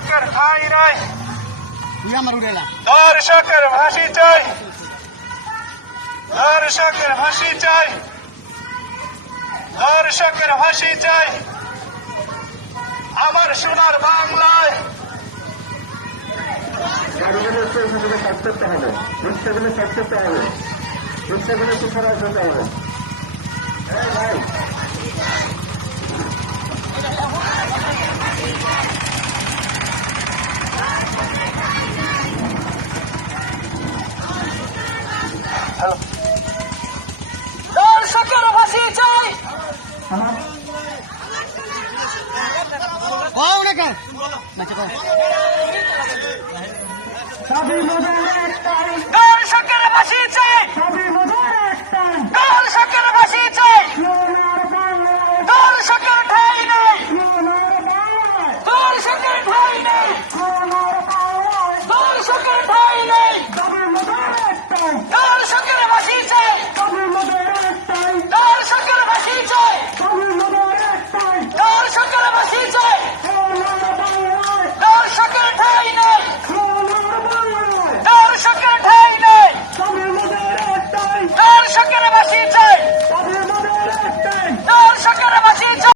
দর্শকের ঠাঁই নাই, দর্শকের ফাঁসি চাই, দর্শকের ফাঁসি চাই, দর্শকের ফাঁসি চাই। আমার সোনার বাংলায় গাড়িগুলো কাজ করতে হবে, রিক্সাগুলো কাজ করতে হবে, রিক্সাগুলো সুখরাজ হতে হবে। ভাই দর্শকের ফাঁসি চাই। দর্শকের ফাঁসি চাই, দর্শকের ফাঁসি চাই।